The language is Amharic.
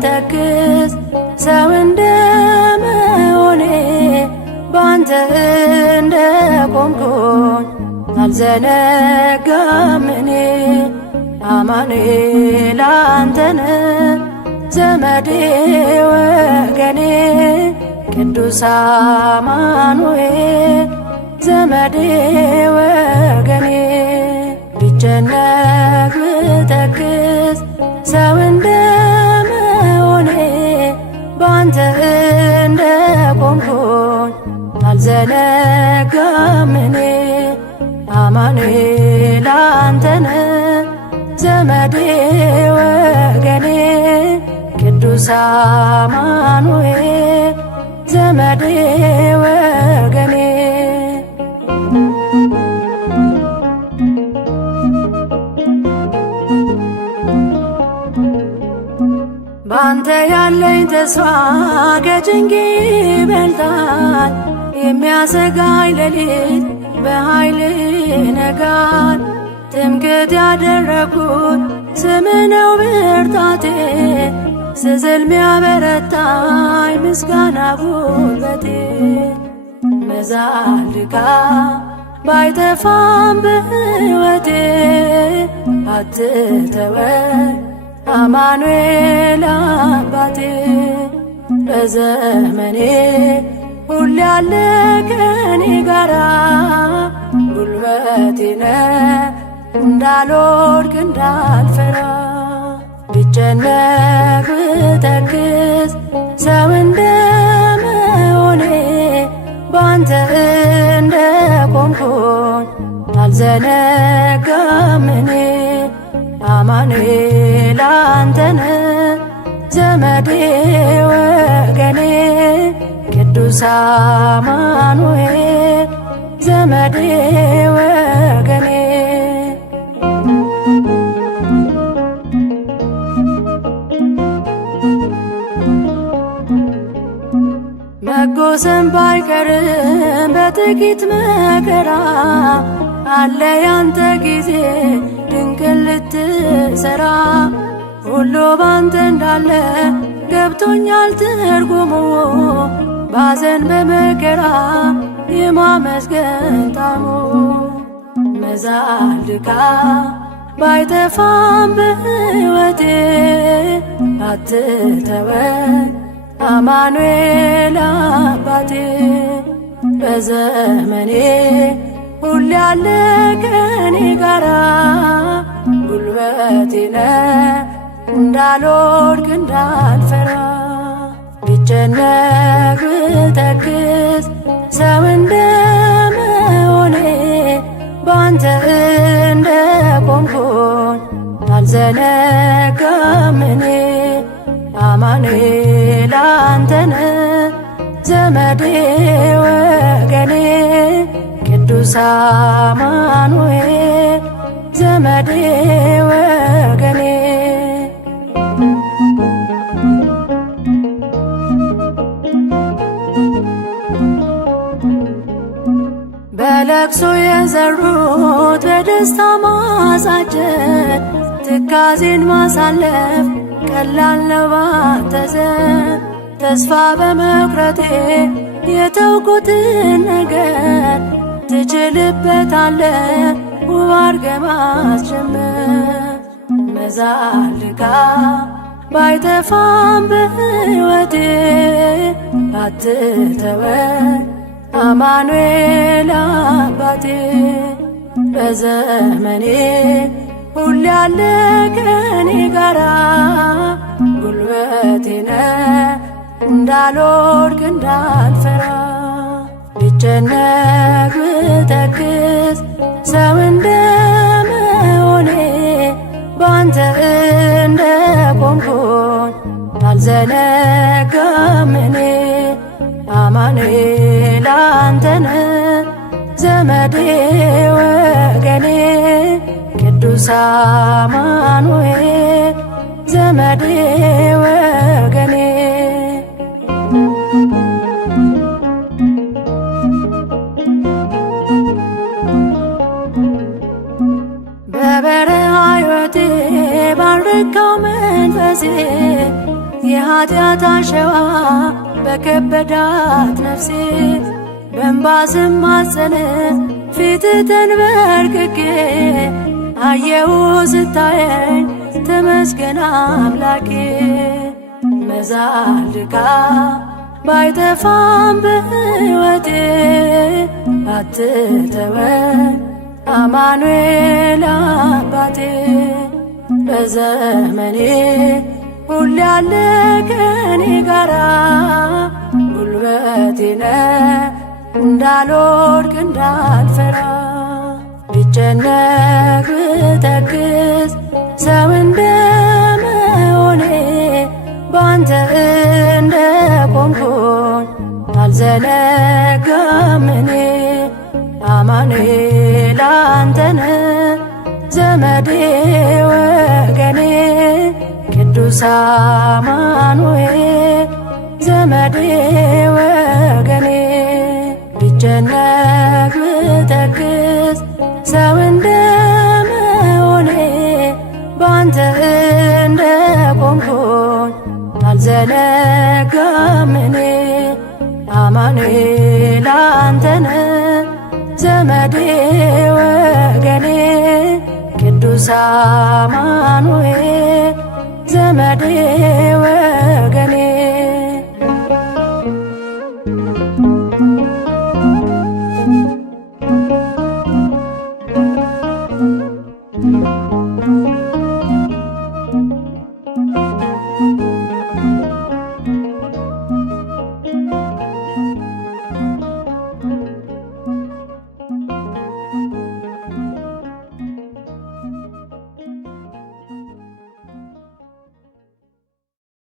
ብተክዝ ሰው እንደመሆኔ ባንተ እንደቆምኩኝ አልዘነጋም እኔ። አማኑኤል አንተነ ዘመዴ ወገኔ ቅዱስ አማኑኤል ዘመዴ ወገኔ። ብጨነቅ ብተክዝ ሰው እንደመሆኔ ባንተ እንደቆምኩኝ አልዘነጋም እኔ። አማኑኤል አንተነ ዘመዴ ወገኔ ቅዱስ አማኑኤል ዘመዴ ወገኔ። ባንተ ያለኝ ተስፋ ከጭንቅ ይበልጣል። የሚያሰጋኝ ሌሊት በኃይል ይነጋል። ትምክህት ያደረኩት ስምህ ነው ብርታቴ። ስዝል ሚያበረታኝ ምስጋና ጉልበቴ። መዛልቃ ባይጠፋም በሕይወቴ አትተወኝ አማኑኤል አባቴ። በዘመኔ ሁሌ ያለ ከኔ ጋራ ጉልበቴ ነህ እንዳልወድቅ እንዳልፈራ። ብጨነቅ ብተክዝ ሰው እንደመሆኔ ባንተ እንደቆምኩኝ አልዘነጋም እኔ። አማኑኤል አንተነ ዘመዴ ወገኔ ቅዱስ አማኑኤል ዘመዴ ወገኔ። መጎሰም ባይቀርም በጥቂት መከራ አለ ያንተ ጊዜ ድንቅን ልትሰራ። ሁሉ ባንተ እንዳለ ገብቶኛል ትርጉሙ። ባዘን በመከራ የማመስገን ጣዕሙ። መዛልቃ ባይጠፋም በሕይወቴ አትተወኝ አማኑኤል አባቴ። በዘመኔ ሁሌ ያለ ከኔ ጋራ ጉልበቴ ነህ እንዳልወድቅ እንዳልፈራ። ብጨነቅ ብተክዝ ሰው እንደመሆኔ ባንተ እንደቆምኩኝ አልዘነጋም እኔ። አማኑኤል አንተነ ዘመዴ ወገኔ ቅዱስ አማኑኤል ዘመዴ ወገኔ። በለቅሶ የዘሩት በደስታ ማሳጨድ ትካዜን ማሳለፍ ቀላል ነው ባንተ ዘንድ። ተስፋ በመቁረጤ የተውኩትን ነገር ትችልበታለህ ውብ አድርገህ ማስጀመር። መዛልቃ ባይጠፋም በሕይወቴ አትተወኝ አማኑኤል አባቴ። በዘመኔ ሁሌ ያለ ከኔ ጋራ ጉልበቴ ነህ እንዳልወድቅ እንዳልፈራ። ብጨነቅ ብተክዝ ሰው እንደመሆኔ ባንተ እንደቆምኩኝ አልዘነጋም እኔ። አማኑኤል አንተነ ዘመዴ ወገኔ ቅዱስ አማኑኤል ዘመዴ ወገኔ። በበረሃ ሕይወቴ ባረካው መንፈሴ የኃጢአት አሸዋ በከበዳት ነፍሴ በእንባ ስማጸን ፊት ተንበርክኬ አየሁ ስታየኝ ተመስገን አምላኬ። መዛል ድካም ባይጠፋም በሕይወቴ አትተወኝ አማኑኤል አባቴ። በዘመኔ ሁሌ ያለ ከኔ ጋራ ጉልበቴ ነህ እንዳልወድቅ እንዳልፈራ። ብጨነቅ ብተክዝ ሰው እንደመሆኔ ባንተ እንደቆምኩኝ አልዘነጋም እኔ። አማኑኤል አንተነህ ዘመዴ ወገኔ ቅዱስ አማኑኤል ዘመዴ ወገኔ። ብጨነቅ ብተክዝ ሰው እንደመሆኔ ባንተ እንደቆምኩኝ አልዘነጋም እኔ። አማኑኤል አንተነህ ዘመዴ ወገኔ ቅዱስ አማኑኤል ዘመዴ